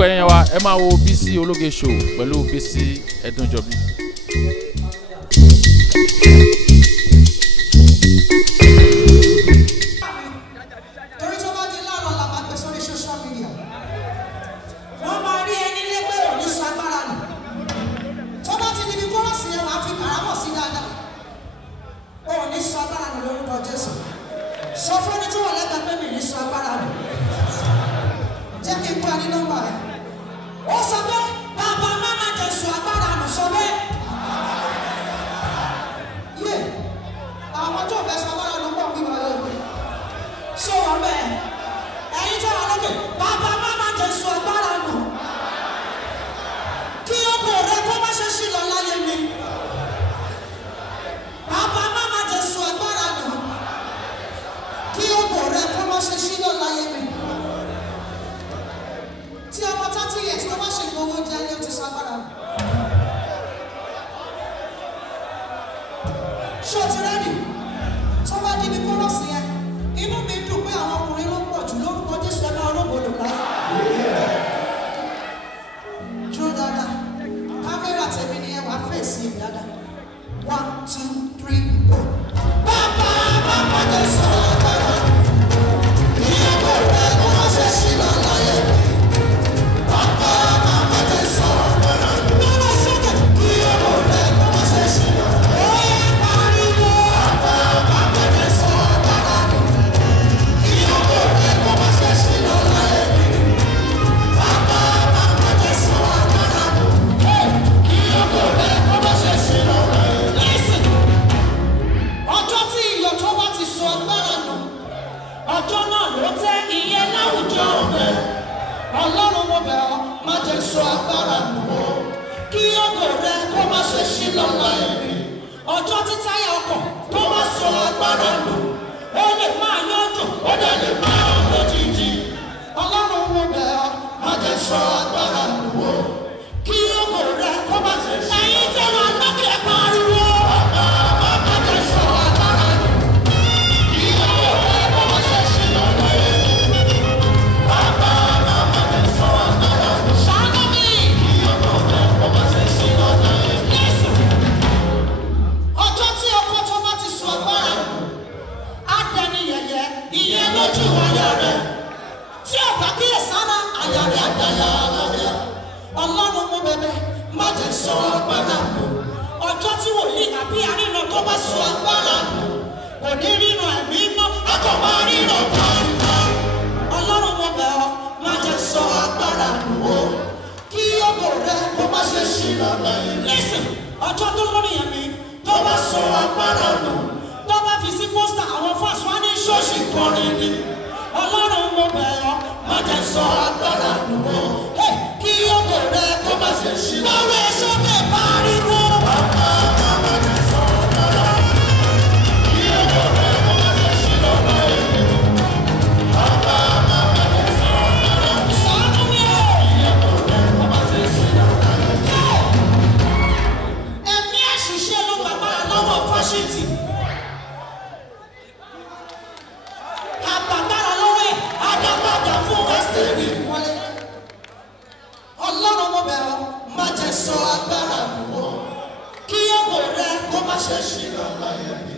gbogbo ẹ̀yin wa ẹ máa wo Bísí Ológe show pẹ̀lú Bísí Ẹdúnjọbí. torí tó bá di láàárọ̀ la máa gbé sórí social media wọ́n máa rí ẹni lẹ́gbẹ́ òní sọ agbára nù tó bá ti di ní kọ́rọ̀sì yẹn máa fi kàrámọ̀ sí dáadáa òní sọ agbára nù lórúkọ Jésù sọ fún ẹni tó wà lẹ́gbẹ̀ẹ́ pé mi ní sọ agbára nù jẹ́ kí n gbọ́ ní nọ́mbà rẹ̀ ó sọ pé bàbá máma jẹ́ sọ agbára nù sọ bẹ́ẹ̀ yé àwọn tó fẹ́ sọ agbára nù pọ̀ bí wọ́n yẹ ṣé wọ́n bẹ́ẹ̀ ẹ̀yin tó wà lókè bàbá máma jẹ́ sọ agbára nù kí ọkọ̀ rẹ kó má ṣe ṣì lọ láyé mi bàbá máma jẹ́ sọ agbára nù kí ọkọ̀ rẹ kó má ṣe ṣì lọ láyé mi tí ọmọ 30 years tó bá ṣe gbogbo jẹ ní o ti sọ agbára nù ṣé o ti rẹ́dì tó bá di ní kọ́rọ̀sì yẹn inú mi dùn pé àwọn ọkùnrin ló pọ̀ jù lórúkọ Jésù ẹ̀ máa rògbòdò láyé dúró dáadáa kámẹ́rà tèmi ni ẹ wá fèsì mi dáadáa 1 2 3 go. Bàbá bàbá jẹ́ sọ agbára ìyàwó rẹ̀ kó má ṣe ṣì lọ láyé mi. Bàbá bàbá jẹ́ sọ agbára lọ́wọ́ sókè ìyàwó rẹ̀ kó má ṣe ṣì lọ láyé mi. Ó yẹ pariwo. Bàbá bàbá jẹ́ sọ agbára ìyàwó rẹ̀ kó má ṣe ṣì lọ láyé mi. Bàbá bàbá jẹ́ sọ agbára ìyàwó rẹ̀ kó má ṣe ṣì lọ láyé mi. Listen, ọjọ́ tí iyọ̀ tó bá ti sọ agbára nù ọjọ́ náà ló tẹ́ ìyẹn láwùjọ rẹ̀ Ọlọ́run mo bẹ̀ ọ́ má jẹ́ sọ agbára nù ọ́ kí ògo rẹ kó má ṣe ṣí lọ láyé mi ọjọ́ tí táyà ọkọ̀ tó má sọ agbára nù ó lè máa yọjú ó dẹ̀ lè máa lójijì Ọlọ́run mo bẹ̀ ọ́ má jẹ́ sọ agbára nù ọ́ kí ògo rẹ kó má ṣe ṣí lọ láyé mi. Ẹ̀yin tẹ́ wà lókè pariwo. Má jẹ́ sọ agbára nù kí ògo rẹ kó má ṣe ṣí lọ láyé mi. Bàbá má jẹ́ sọ agbára nù. Ṣàánú mi. Kí ògo rẹ kó má ṣe ṣí lọ láyé mi. Ọjọ́ tí ọkọ tó bá ti sọ agbára nù á dẹni yẹ̀yẹ́ ìyẹn lójú ayé rẹ̀ tí ọ̀gá kíyèsára àyà rẹ̀ àdáyà rẹ̀ Ọlọ́run mo bẹ̀bẹ̀ má jẹ́ sọ agbára nù ọjọ́ tí wòlíì àbí àrínà tó bá sọ agbára nù kò ní rírun ẹ̀mí mọ́ akọ̀ máa ríran káríkárí Ọlọ́run mo bẹ̀ ọ́ má jẹ́ sọ agbára nù o kí ògo rẹ kó má ṣe ṣí lọ láyé. Listen, ọjọ́ tó lórí ẹ̀mí tó bá sọ agbára nù tó bá fi sí pósítà àwọn fásitì wá ní ṣọ́ọ̀ṣì kọrin ni Ọlọ́run mo bẹ̀ ọ́ má jẹ́ sọ agbára nù o kí ògo rẹ kó má ṣe ṣí lọ láyé. Báwo ẹ sókè pariwo. Bàbá bàbá jẹ́ sọ agbára kí ògo rẹ kó má ṣe ṣí lọ láyé. Bàbá bàbá jẹ́ sọ agbára ṣàánú mi o. Kí ògo rẹ kó má ṣe ṣí lọ láyé. Ẹ̀mí àṣìṣe ló gbàgbára lọ́wọ́ fásitì. Àgbàgbára lọ́wọ́ ẹ̀ àdàgbàdà fún Wẹ́sítẹ́rì wọlé. Ọlọ́run mo bẹ̀ ọ́ má jẹ́ sọ agbára nù ọ́ kí ògo rẹ kó má ṣe ṣí lọ láyé mi.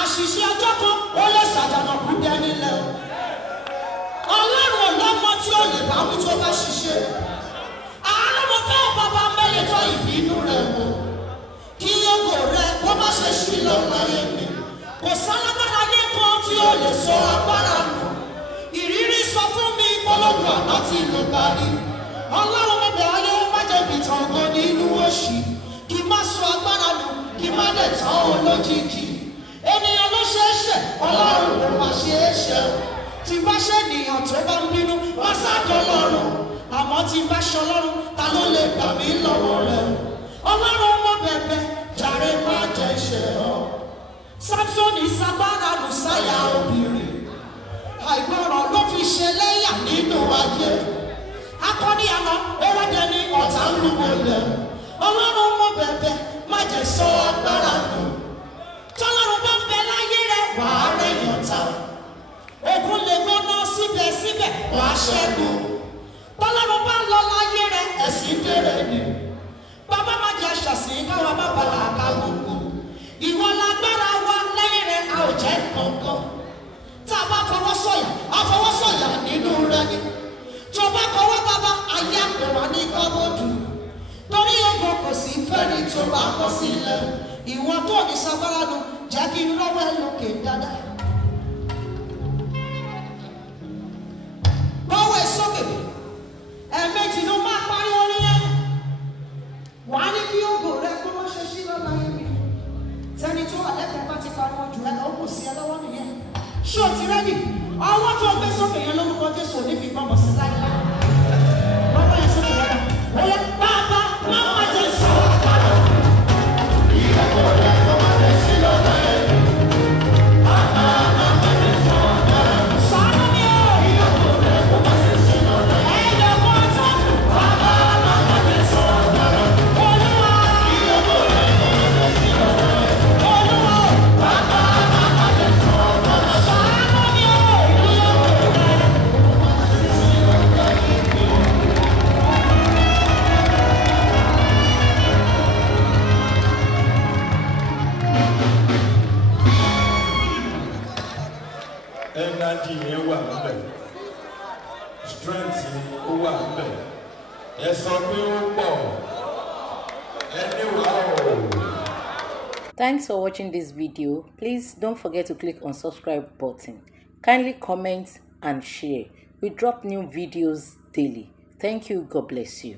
Àṣìṣe ọjọ́ kan ó lè ṣàdànà kú bí ẹni lẹ́ o. Ọlọ́run ọlọ́mọ tí ó lè bá wí tó bá ṣiṣẹ́. Àánú mo fẹ́ bàbá mẹ́lẹ̀ tó ìbínú rẹ̀ wò kí ògo rẹ kó má ṣe ṣí lọ láyé mi. Kò sálágbára lẹ́kọ̀ọ́ tí ó lè sọ agbára nù. Ìrírí sọ fún mi polówó àná tí mo bá rí. Ọlọ́run mo bẹ̀ ayé má jẹ́ ibi tán gan nínú òṣì. Kì má sọ agbára nù, kì má dẹ̀ tán o lójijì. Ènìyàn ló ṣe é ṣe, Ọlọ́run ló má ṣe é ṣe. Tí bá ṣe ènìyàn tó bá ń bínú, wá sáàdọ̀ Ọlọ́run. Àmọ́ tí bá ṣe Ọlọ́run, ta ló lè gbà mí lọ́wọ́ rẹ̀? Ọlọ́run mo bẹ̀bẹ̀, jàre má jẹ́ ṣe ọ́. Sámsónì sagbára lù sáyà obìnrin. Àìgbọràn ló fi ṣe lẹ́yà nínú ayé. Akọni àná ewédé ní ọ̀tá ń lúwọlẹ̀. Ọlọ́run mo bẹ̀bẹ̀ má jẹ́ sọ agbára nù. Tọ́lọ́run bá ń bẹ láyé rẹ̀ wàá rẹ̀ yọ̀tá. Ogun lè gbóná síbẹ̀síbẹ̀ wàá ṣẹ́gun. ẹni tó bá kọ sílẹ̀ ìwọ tó ní sagbára nu jẹ́ kí n lọ́wọ́ ẹ lókè dáadáa. Bọ́wọ́ ẹ sókè ẹ̀ẹ̀mejì ló máa pariwo nìyẹn. Wàá ní kí ògo rẹ kó má ṣe sí lọ́la yìí. Tẹni tó wà lẹ́gbẹ̀ẹ́ bá ti pariwo jù ẹ lọ kò sí ẹ lọ́wọ́ nìyẹn. Ṣé o ti rẹ́dì? Ọwọ́ tó gbé sókè yẹn lórúkọ Jésù ò ní fi gbọ́mọ̀ sí láíláí. Bọ́wọ́ ẹ sókè rẹ̀ ó yẹ bàbá máma jẹ sọ̀rọ̀ padà. Ìyàwó rẹ̀ kó má ṣe sí lọ́la yìí. Bàbá máma jẹ sọ̀rọ̀ padà. Sọ̀rọ̀ mi o. Ìyàwó rẹ̀ kó má ṣe sí lọ́la yìí. Ẹ̀yọ̀ kan tó. Bàbá máma jẹ sọ̀rọ̀ padà. Olúwa. Ìyàwó rẹ̀ kó má ṣe sí lọ́la yìí. Olúwa. Bàbá máma jẹ sọ̀rọ̀ padà. Sọ̀rọ̀ mi o. Ìyàwó rẹ̀ kó má ṣe sí lọ́la yìí. Energy yẹn wà níbẹ̀, strength ó wà níbẹ̀, ẹ sọ pé ó pọ̀, ẹni wà ó. Thanks for watching this video. Please don't forget to click on subscribe button. Kindly comment and share. We drop new videos daily. Thank you. God bless you.